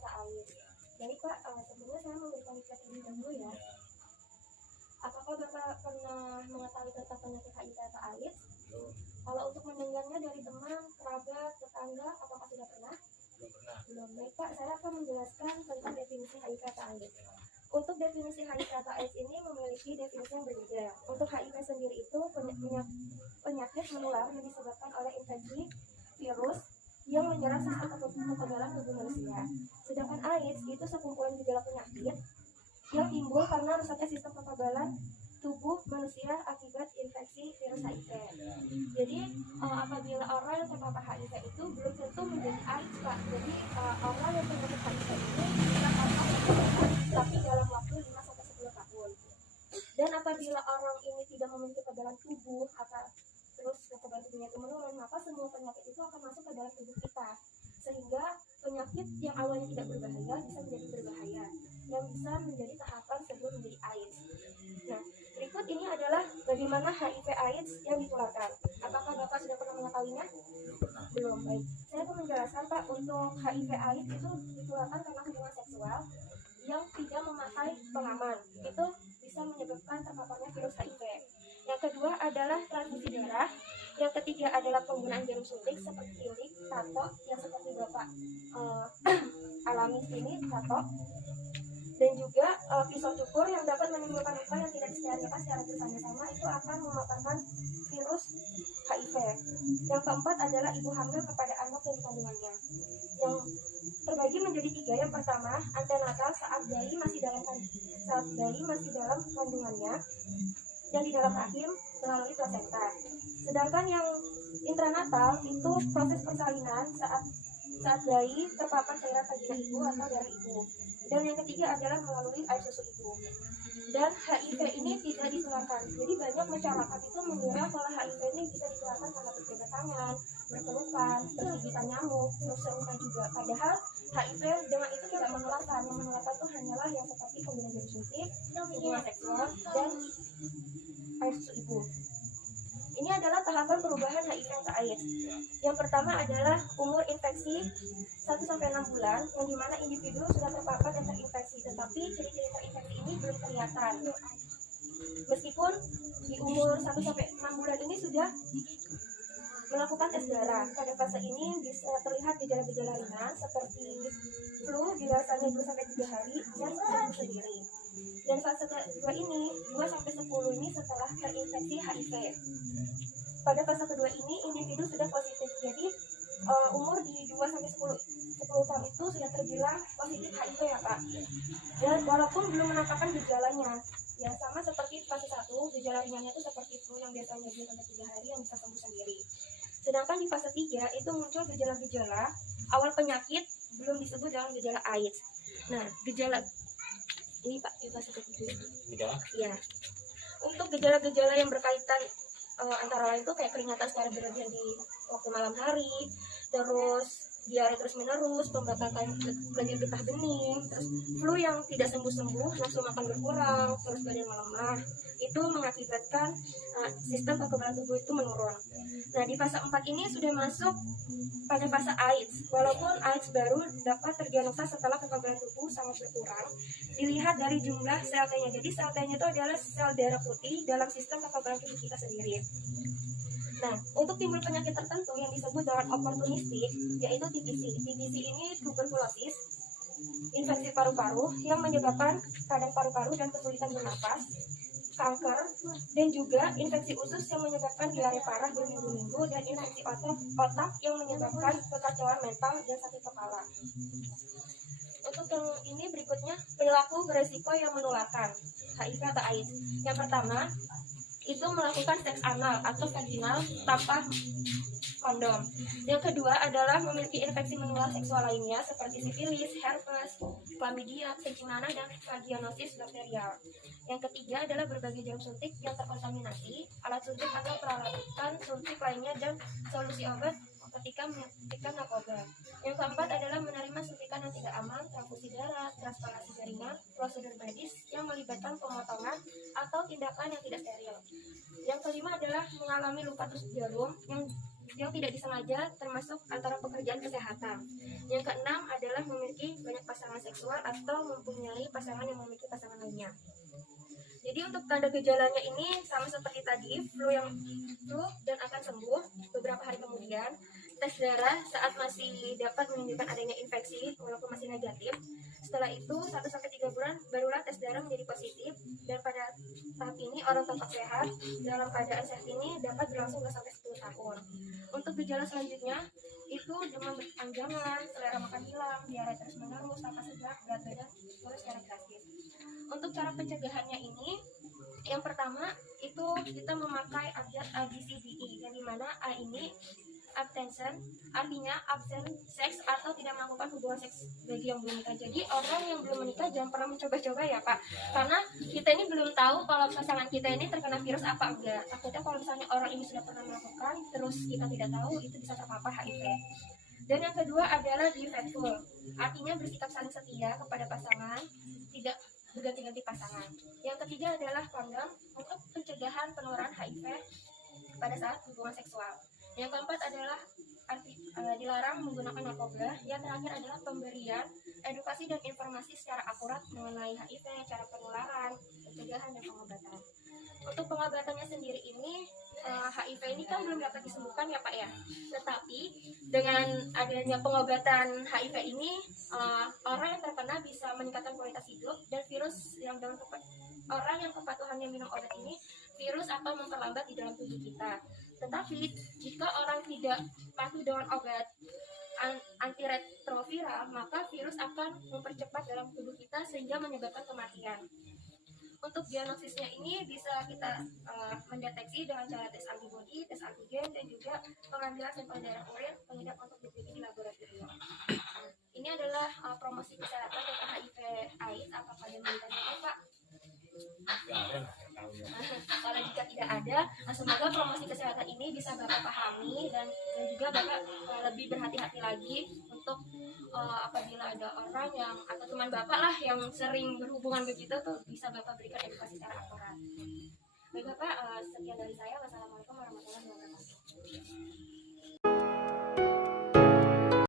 kata AIDS. Jadi Pak, sebelumnya saya memberikan riset ini dahulu ya. Apakah Bapak pernah mengetahui tentang penyakit HIV atau AIDS? Kalau untuk mendengarnya dari teman, kerabat, tetangga, apakah sudah pernah? Belum. Baik Pak, saya akan menjelaskan tentang definisi HIV atau AIDS. Untuk definisi HIV atau AIDS ini memiliki definisi yang berbeda. Untuk HIV sendiri itu penyakit menular yang disebabkan oleh infeksi virus yang menyerang sistem kekebalan tubuh manusia. Sedangkan AIDS itu sekumpulan gejala penyakit yang timbul karena rusaknya sistem kekebalan tubuh manusia akibat infeksi virus HIV. Jadi apabila orang yang terpapar HIV itu belum tentu menjadi AIDS Pak. Jadi orang yang terpapar HIV itu bisa tapi dalam waktu 5-10 tahun. Dan apabila orang ini tidak memiliki kekebalan tubuh atau terus kekebalan tubuhnya itu menurun, maka semua penyakit itu akan masuk ke dalam tubuh kita, sehingga penyakit yang awalnya tidak berbahaya bisa menjadi berbahaya dan bisa menjadi tahapan sebelum menjadi AIDS. Nah, berikut ini adalah bagaimana HIV AIDS yang ditularkan. Apakah Bapak sudah pernah mengetahuinya? Belum. Baik, saya akan menjelaskan Pak. Untuk HIV AIDS itu ditularkan karena hubungan seksual yang tidak memakai pengaman. Itu bisa menyebabkan terpaparnya virus HIV. Yang kedua adalah transfusi darah. Yang ketiga adalah penggunaan jarum suntik seperti tilik, tato, yang seperti Bapak alami sini, tato. Dan juga pisau cukur yang dapat menimbulkan luka yang tidak disterilkan secara bersama-sama, itu akan memaparkan virus HIV. Yang keempat adalah ibu hamil kepada anak yang kandungannya. Yang terbagi menjadi 3. Yang pertama, antenatal saat bayi masih dalam kandungannya dan di dalam rahim melalui plasenta. Sedangkan yang intranatal itu proses persalinan saat bayi terpapar cairan vagina ibu atau darah ibu. Dan yang ketiga adalah melalui air susu ibu. Dan HIV ini tidak ditularkan. Jadi banyak masyarakat itu mengira kalau HIV ini bisa ditularkan karena berjabat tangan, berpelukan, bergigitan nyamuk, serukan juga. Padahal HIV dengan itu tidak menularkan. Yang menularkan itu hanyalah yang seperti penggunaan jarum suntik, hubungan seksual, dan air susu ibu. Ini adalah tahapan perubahan HIV ke AIDS. Yang pertama adalah umur infeksi 1-6 bulan, yang dimana individu sudah terpapar dan terinfeksi, tetapi ciri-ciri terinfeksi ini belum kelihatan. Meskipun di umur 1-6 bulan ini sudah melakukan tes darah. Pada fase ini bisa terlihat gejala-gejala ringan seperti flu, durasinya 2-3 hari, dan sembuh sendiri. Dan fase kedua ini 2-10 ini setelah terinfeksi HIV. Pada fase kedua ini individu sudah positif. Jadi umur di 2-10 tahun itu sudah terbilang positif HIV ya Pak. Dan walaupun belum menampakkan gejalanya, ya sama seperti fase 1, gejala ringannya itu seperti flu yang biasanya 2-3 hari yang bisa sembuh sendiri. Sedangkan di fase 3 itu muncul gejala-gejala awal penyakit belum disebut dalam gejala AIDS. Nah, gejala ini Pak, di fase ketiga. Ya. Untuk gejala-gejala yang berkaitan antara lain itu kayak keringatan secara berlebihan di waktu malam hari, terus diare terus menerus, pembakaran kelenjar getah bening, terus flu yang tidak sembuh-sembuh, nafsu makan berkurang, terus badan melemah, itu mengakibatkan sistem kekebalan tubuh itu menurun. Nah, di fase 4 ini sudah masuk pada fase AIDS. Walaupun AIDS baru dapat terdiagnosa setelah kekebalan tubuh sangat berkurang, dilihat dari jumlah sel T-nya. Jadi sel T-nya itu adalah sel darah putih dalam sistem kekebalan tubuh kita sendiri. Nah, untuk timbul penyakit tertentu yang disebut dengan oportunistik, yaitu TBC. TBC ini tuberkulosis, infeksi paru-paru yang menyebabkan kadar paru-paru dan kesulitan bernapas, kanker, dan juga infeksi usus yang menyebabkan diare parah berminggu-minggu, dan infeksi otak yang menyebabkan kekacauan mental dan sakit kepala. Untuk yang ini berikutnya, perilaku beresiko yang menularkan HIV atau AIDS. Yang pertama, itu melakukan seks anal atau vaginal tanpa kondom. Yang kedua adalah memiliki infeksi menular seksual lainnya seperti sifilis, herpes, chlamydia, kencing nanah, dan vaginosis bakterial. Yang ketiga adalah berbagai jarum suntik yang terkontaminasi, alat suntik atau peralatan suntik lainnya, dan solusi obat ketika menyuntikkan narkoba. Yang keempat adalah menerima suntikan yang tidak aman, transfusi darah, transplantasi jaringan, prosedur medis yang melibatkan pemotongan atau tindakan yang tidak steril. Yang kelima adalah mengalami luka tusuk jarum yang tidak disengaja, termasuk antara pekerjaan kesehatan. Yang keenam adalah memiliki banyak pasien seksual atau mempunyai pasangan yang memiliki pasangan lainnya. Jadi untuk tanda gejalanya ini sama seperti tadi, flu dan akan sembuh beberapa hari kemudian. Tes darah saat masih dapat menunjukkan adanya infeksi walaupun masih negatif. Setelah itu 1-3 bulan barulah tes darah menjadi positif, dan pada tahap ini orang tampak sehat. Dalam keadaan sehat ini dapat berlangsung sampai 10 tahun. Untuk gejala selanjutnya itu demam berkepanjangan, selera makan hilang, diare terus menerus, tanpa sesak, berat badan turun secara drastis. Untuk cara pencegahannya ini, yang pertama itu kita memakai abjad ABCDE, yang dimana A ini abstention, artinya absen seks atau tidak melakukan hubungan seks bagi yang belum menikah. Jadi orang yang belum menikah jangan pernah mencoba-coba ya Pak, karena kita ini belum tahu kalau pasangan kita ini terkena virus apa enggak. Takutnya kalau misalnya orang ini sudah pernah melakukan terus kita tidak tahu, itu bisa terpapar HIV. Dan yang kedua adalah be faithful, artinya bersikap saling setia kepada pasangan, tidak berganti-ganti pasangan. Yang ketiga adalah kondom untuk pencegahan penularan HIV pada saat hubungan seksual. Yang keempat adalah dilarang menggunakan narkoba. Yang terakhir adalah pemberian edukasi dan informasi secara akurat mengenai HIV, cara penularan, pencegahan, dan pengobatan. Untuk pengobatannya sendiri ini, HIV ini kan belum dapat disembuhkan ya Pak ya. Tetapi dengan adanya pengobatan HIV ini, orang yang terkena bisa meningkatkan kualitas hidup, dan virus yang dalam orang yang kepatuhannya minum obat ini, virus akan memperlambat di dalam tubuh kita. Tetapi jika orang tidak patuh dengan obat antiretroviral, maka virus akan mempercepat dalam tubuh kita sehingga menyebabkan kematian. Untuk diagnosisnya ini bisa kita mendeteksi dengan cara tes antibodi, tes antigen, dan juga pengambilan sampel darah urin pengidap untuk diteliti di laboratorium. Ini adalah promosi kesehatan tentang HIV/AIDS. Apakah ada yang ditanyakan Pak? Kalau jika tidak ada, semoga promosi kesehatan ini bisa Bapak pahami, dan juga Bapak lebih berhati-hati lagi untuk apabila ada orang yang atau teman Bapak lah yang sering berhubungan begitu tuh, bisa Bapak berikan edukasi secara akurat. Baik Bapak, sekian dari saya. Wassalamualaikum warahmatullahi wabarakatuh.